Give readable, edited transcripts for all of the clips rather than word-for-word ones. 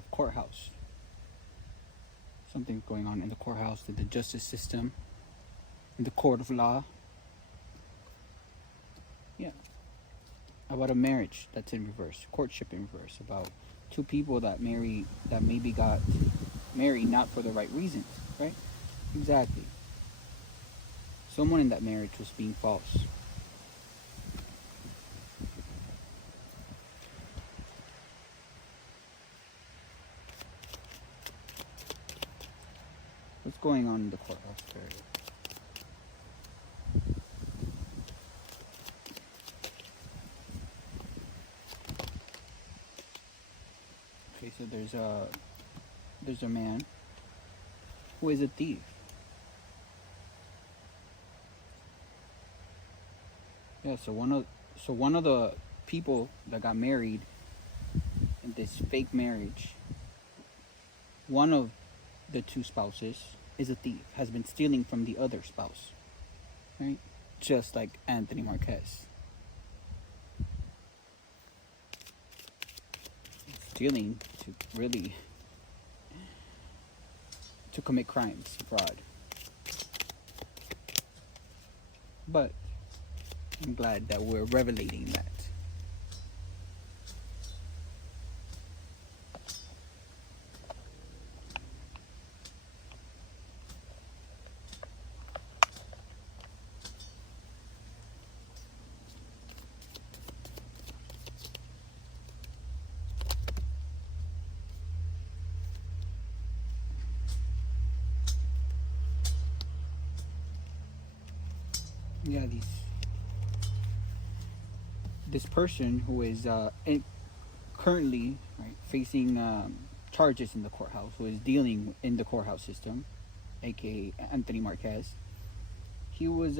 have courthouse. Something's going on in the courthouse, in the justice system, in the court of law. Yeah. About a marriage that's in reverse, courtship in reverse, about two people that maybe got married not for the right reasons, right? Exactly. Someone in that marriage was being false. What's going on in the courthouse area? Okay, so there's a man who is a thief. Yeah, so one of the people that got married in this fake marriage, one of the two spouses is a thief, has been stealing from the other spouse, right? Just like Anthony Marquez. Stealing to commit crimes, fraud. But I'm glad that we're revelating that. Yeah, this person who is currently right, facing charges in the courthouse, who is dealing in the courthouse system, aka Anthony Marquez, he was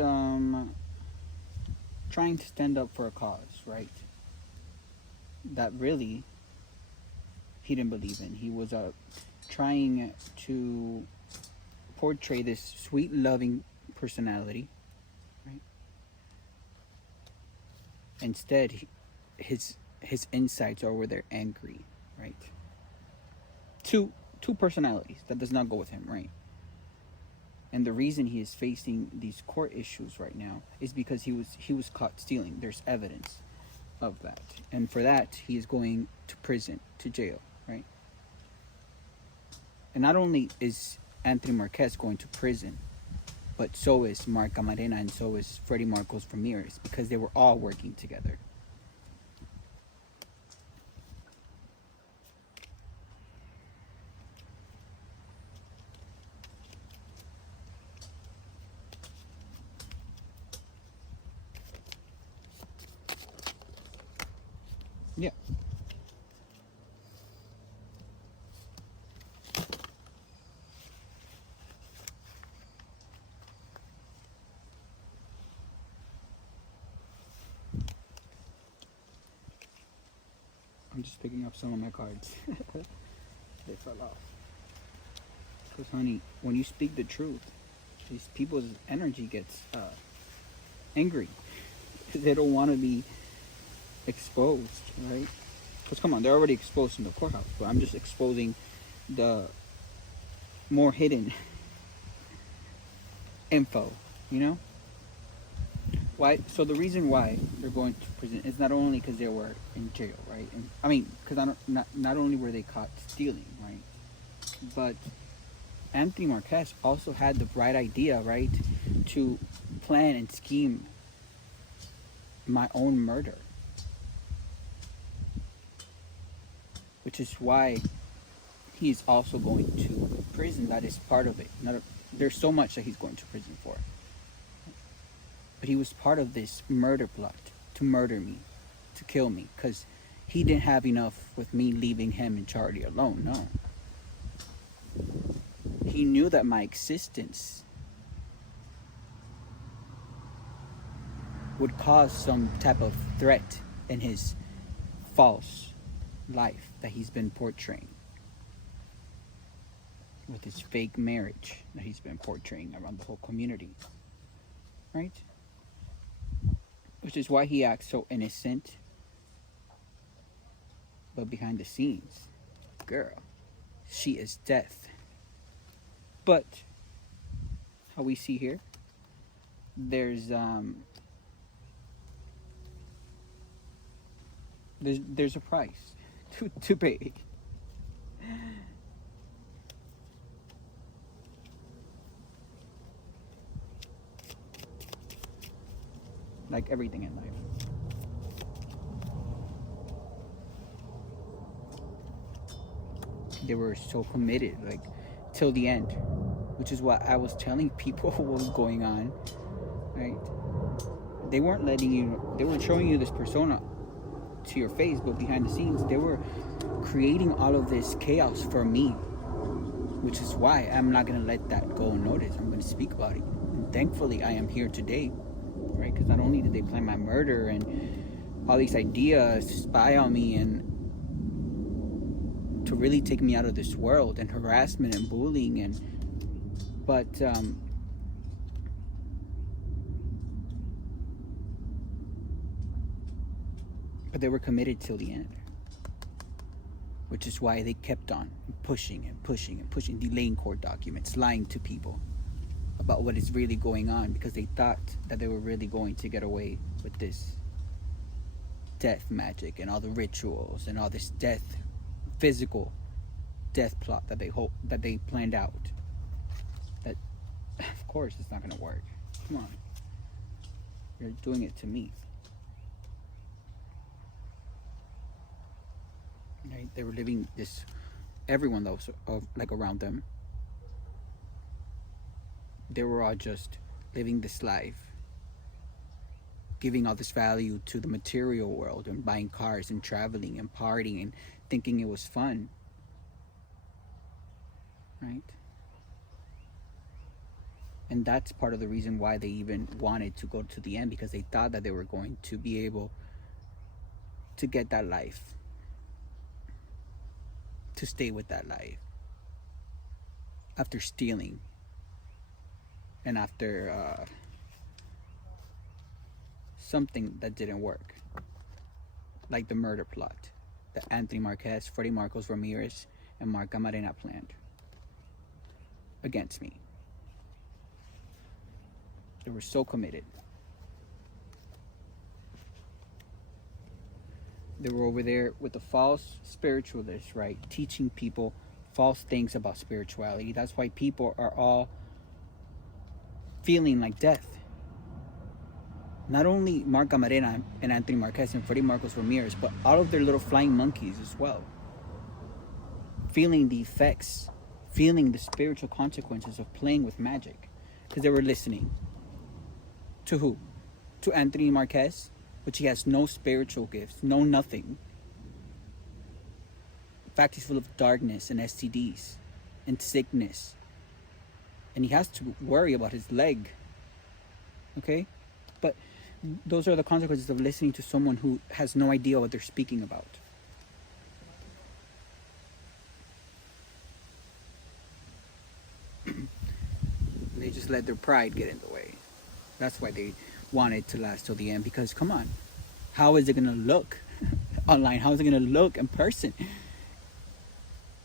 trying to stand up for a cause, right? That really he didn't believe in. He was trying to portray this sweet, loving personality, right? Instead, his insights are where they're angry, right? Two personalities that does not go with him, right? And the reason he is facing these court issues right now is because he was caught stealing. There's evidence of that, and for that he is going to prison, to jail, right? And not only is Anthony Marquez going to prison, but so is Mark Camarena and so is Freddie Marcos Ramirez, because they were all working together. Yeah. I'm just picking up some of my cards. They fell off. Because, honey, when you speak the truth, these people's energy gets angry. They don't want to be exposed, right? Because, come on, they're already exposed in the courthouse. But I'm just exposing the more hidden info, you know? Why? So the reason why they're going to prison is not only because they were in jail, right? And I mean, because not only were they caught stealing, right? But Anthony Marquez also had the bright idea, right, to plan and scheme my own murder, which is why he's also going to prison. That is part of it. There's so much that he's going to prison for. But he was part of this murder plot to murder me, to kill me, because he didn't have enough with me leaving him and Charlie alone. No. He knew that my existence would cause some type of threat in his false life that he's been portraying, with his fake marriage that he's been portraying around the whole community, right? Which is why he acts so innocent, but behind the scenes, girl, She is death. But how we see here, there's a price to pay. Like everything in life. They were so committed, like till the end, which is what I was telling people what was going on, right? They weren't letting you, they were showing you this persona to your face, but behind the scenes, they were creating all of this chaos for me, which is why I'm not going to let that go unnoticed. I'm going to speak about it. And thankfully, I am here today, right? Because not only did they plan my murder and all these ideas to spy on me and to really take me out of this world and harassment and bullying but they were committed till the end, which is why they kept on pushing and pushing and pushing, delaying court documents, lying to people about what is really going on, because they thought that they were really going to get away with this death magic and all the rituals and all this death, physical death plot that they planned out. That, of course, it's not going to work. Come on, you're doing it to me. Right? They were living this. Everyone that was like around them, they were all just living this life, giving all this value to the material world and buying cars and traveling and partying and thinking it was fun, right? And that's part of the reason why they even wanted to go to the end, because they thought that they were going to be able to get that life, to stay with that life after stealing and after something that didn't work, like the murder plot that Anthony Marquez, Freddie Marcos Ramirez, and Mark Camarena planned against me. They were so committed. They were over there with the false spiritualists, right? Teaching people false things about spirituality. That's why people are all feeling like death. Not only Mark Camarena and Anthony Marquez and Freddie Marcos Ramirez, but all of their little flying monkeys as well. Feeling the effects, feeling the spiritual consequences of playing with magic. Because they were listening. To who? To Anthony Marquez, which he has no spiritual gifts, no nothing. In fact, he's full of darkness and STDs and sickness. And he has to worry about his leg. Okay? But those are the consequences of listening to someone who has no idea what they're speaking about. They just let their pride get in the way. That's why they wanted to last till the end. Because, come on, how is it going to look online? How is it going to look in person?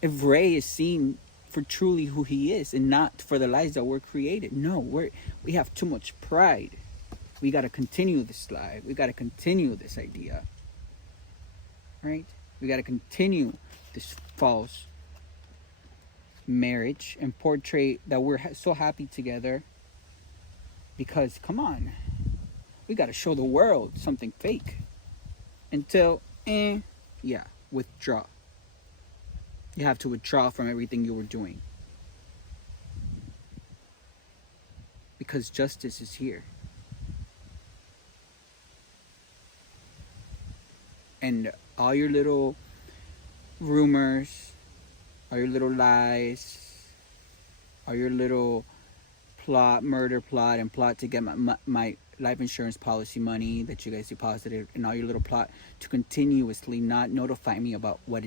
If Ray is seen for truly who he is and not for the lies that were created. No, we have too much pride. We got to continue this lie. We got to continue this idea. Right? We got to continue this false marriage and portray that we're so happy together. Because, come on, we got to show the world something fake. Until, withdraw. You have to withdraw from everything you were doing. Because justice is here. And all your little rumors, all your little lies, all your little murder plot, and plot to get my life insurance policy money that you guys deposited, and all your little plot to continuously not notify me about what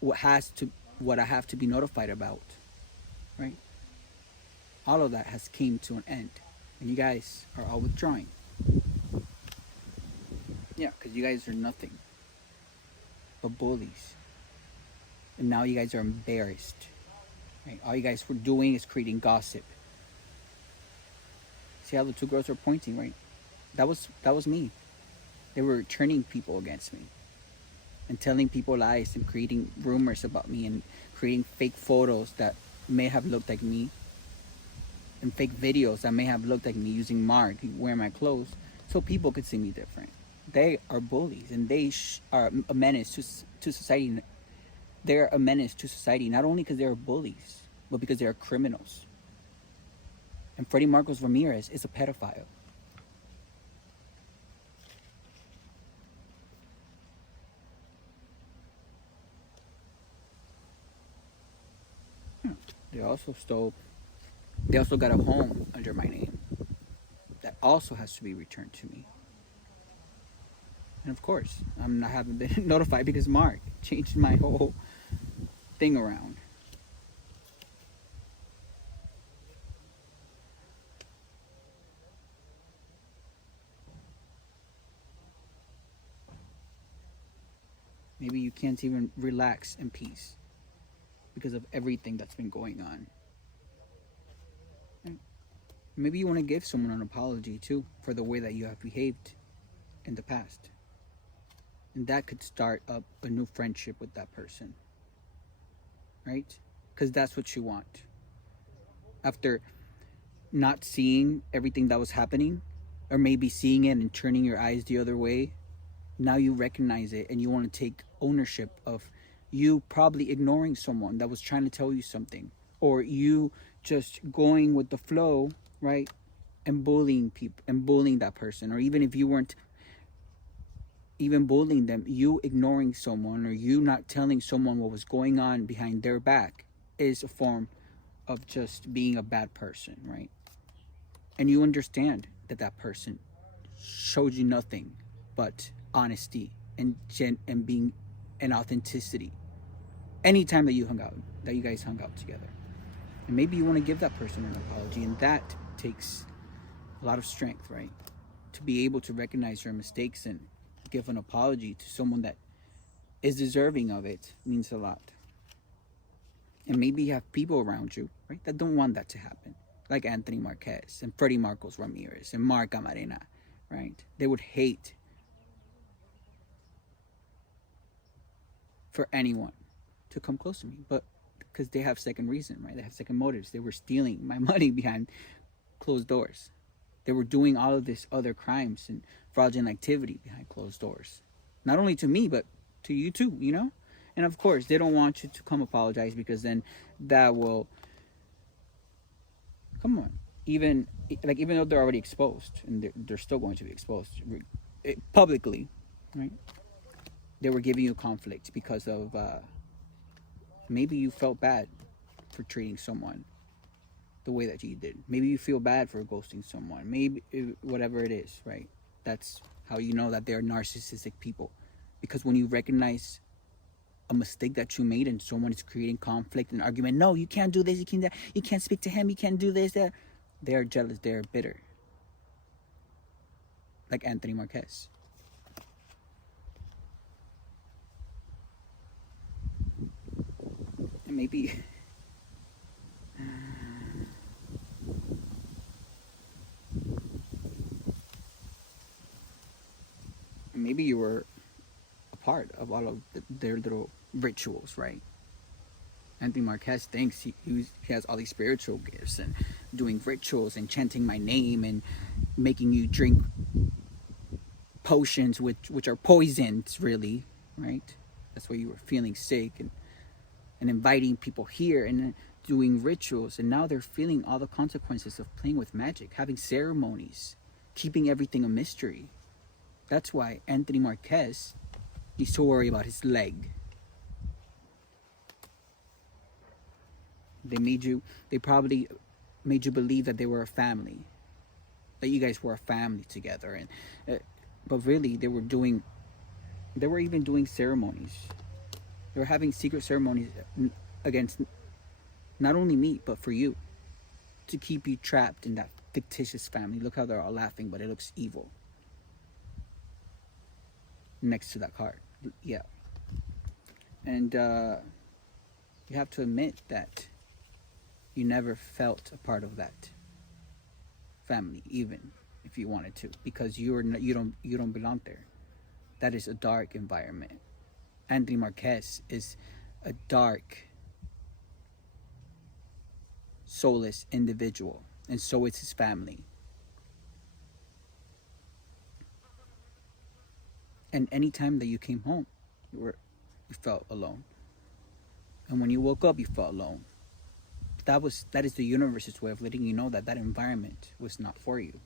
I have to be notified about, right? All of that has came to an end, and you guys are all withdrawing. Yeah, because you guys are nothing but bullies. And now you guys are embarrassed. Right? All you guys were doing is creating gossip. See how the two girls are pointing, right? That was me. They were turning people against me and telling people lies and creating rumors about me and creating fake photos that may have looked like me and fake videos that may have looked like me using Mark, wearing my clothes, so people could see me different. They are bullies and they are a menace to society. They're a menace to society not only because they're bullies, but because they're criminals. And Freddie Marcos Ramirez is a pedophile. They also stole. They also got a home under my name that also has to be returned to me. And of course, I haven't been notified because Mark changed my whole thing around. Maybe you can't even relax in peace because of everything that's been going on. And maybe you want to give someone an apology too for the way that you have behaved in the past. And that could start up a new friendship with that person, right? Because that's what you want. After not seeing everything that was happening, or maybe seeing it and turning your eyes the other way, now you recognize it and you want to take ownership of you probably ignoring someone that was trying to tell you something, or you just going with the flow, right? And bullying people and bullying that person, or even if you weren't even bullying them, you ignoring someone or you not telling someone what was going on behind their back is a form of just being a bad person, right? And you understand that that person showed you nothing but honesty and being and authenticity anytime that you guys hung out together. And maybe you want to give that person an apology, and that takes a lot of strength, right? To be able to recognize your mistakes and give an apology to someone that is deserving of it means a lot. And maybe you have people around you, right, that don't want that to happen, like Anthony Marquez and Freddie Marcos Ramirez and Mark Camarena, right? They would hate for anyone to come close to me, but because they have second reason, right? They have second motives. They were stealing my money behind closed doors. They were doing all of this other crimes and fraudulent activity behind closed doors. Not only to me, but to you too, you know? And of course, they don't want you to come apologize because then that will, come on, even though they're already exposed and they're still going to be exposed publicly, right? They were giving you conflict because of maybe you felt bad for treating someone the way that you did. Maybe you feel bad for ghosting someone. Maybe whatever it is, right? That's how you know that they're narcissistic people. Because when you recognize a mistake that you made and someone is creating conflict and argument, no, you can't do this, you can't speak to him, you can't do this, that. They're jealous, they're bitter. Like Anthony Marquez. And maybe you were a part of all of their little rituals, right? Anthony Marquez thinks he has all these spiritual gifts and doing rituals and chanting my name and making you drink potions which are poisons, really, right? That's why you were feeling sick, and inviting people here and doing rituals, and now they're feeling all the consequences of playing with magic, having ceremonies, keeping everything a mystery. That's why Anthony Marquez needs to worry about his leg. They probably made you believe that they were a family, that you guys were a family together, and but really they were even doing ceremonies. They were having secret ceremonies against not only me but for you, to keep you trapped in that fictitious family. Look how they're all laughing, but it looks evil next to that card. Yeah. And You have to admit that you never felt a part of that family, even if you wanted to, because you don't belong there. That is a dark environment. Anthony Marquez is a dark, soulless individual, and so is his family. And anytime that you came home, you felt alone. And when you woke up, you felt alone. That is the universe's way of letting you know that that environment was not for you.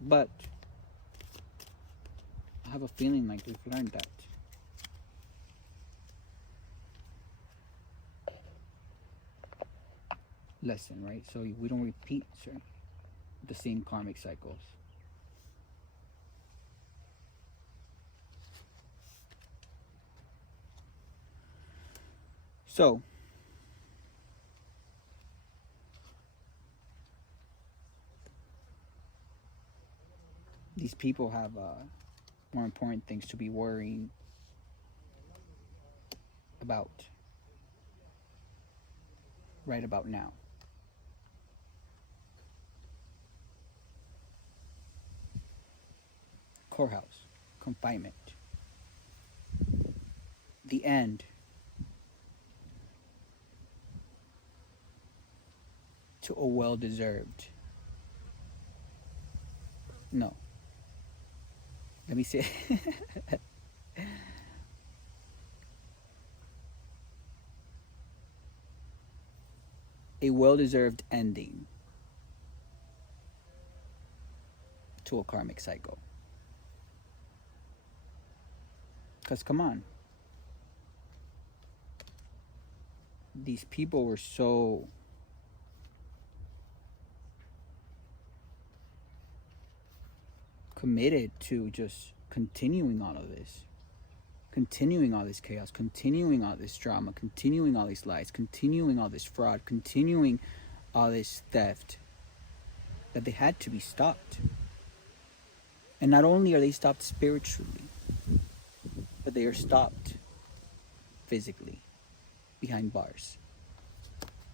But I have a feeling like we've learned that. Lesson, right? So we don't repeat the same karmic cycles. So these people have more important things to be worrying about right about now. Courthouse, confinement, the end to a well-deserved, no, let me say a well-deserved ending to a karmic cycle. Because come on, these people were so committed to just continuing all of this, continuing all this chaos, continuing all this drama, continuing all these lies, continuing all this fraud, continuing all this theft, that they had to be stopped. And not only are they stopped spiritually, but they are stopped physically behind bars.